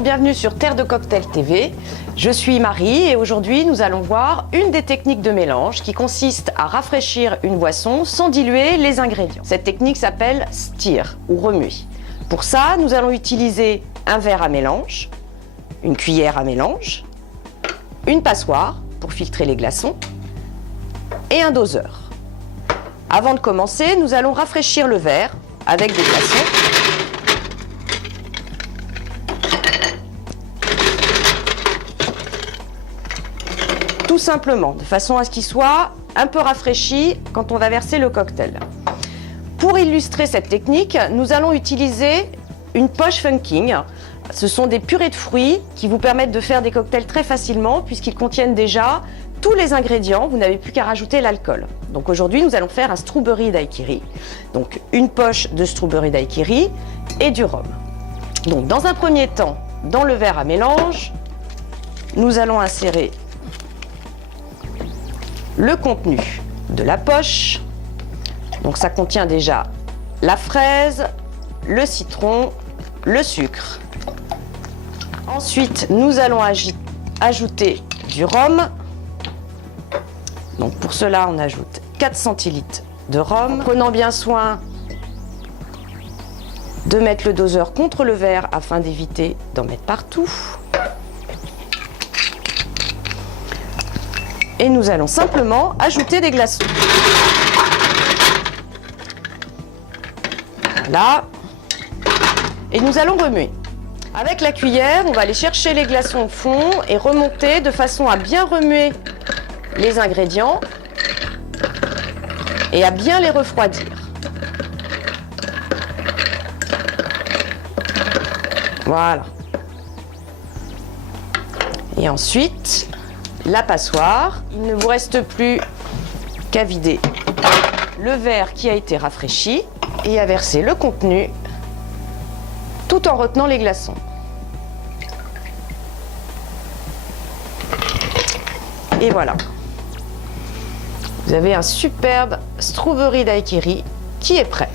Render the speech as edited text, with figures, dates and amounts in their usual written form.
Bonjour, bienvenue sur Terre de Cocktail TV. Je suis Marie et aujourd'hui nous allons voir une des techniques de mélange qui consiste à rafraîchir une boisson sans diluer les ingrédients. Cette technique s'appelle stir ou remuer. Pour ça, nous allons utiliser un verre à mélange, une cuillère à mélange, une passoire pour filtrer les glaçons et un doseur. Avant de commencer, nous allons rafraîchir le verre avec des glaçons. Tout simplement, de façon à ce qu'il soit un peu rafraîchi quand on va verser le cocktail. Pour illustrer cette technique, nous allons utiliser une poche Funking. Ce sont des purées de fruits qui vous permettent de faire des cocktails très facilement puisqu'ils contiennent déjà tous les ingrédients, vous n'avez plus qu'à rajouter l'alcool. Donc aujourd'hui, nous allons faire un strawberry daiquiri. Donc une poche de strawberry daiquiri et du rhum. Donc dans un premier temps, dans le verre à mélange, nous allons insérer le contenu de la poche. Donc ça contient déjà la fraise, le citron, le sucre. Ensuite, nous allons ajouter du rhum. Donc pour cela, on ajoute 4 centilitres de rhum, prenant bien soin de mettre le doseur contre le verre afin d'éviter d'en mettre partout. Et nous allons simplement ajouter des glaçons. Voilà. Et nous allons remuer. Avec la cuillère, on va aller chercher les glaçons au fond et remonter de façon à bien remuer les ingrédients et à bien les refroidir. Voilà. Et ensuite, la passoire. Il ne vous reste plus qu'à vider le verre qui a été rafraîchi et à verser le contenu tout en retenant les glaçons. Et voilà. Vous avez un superbe strawberry daiquiri qui est prêt.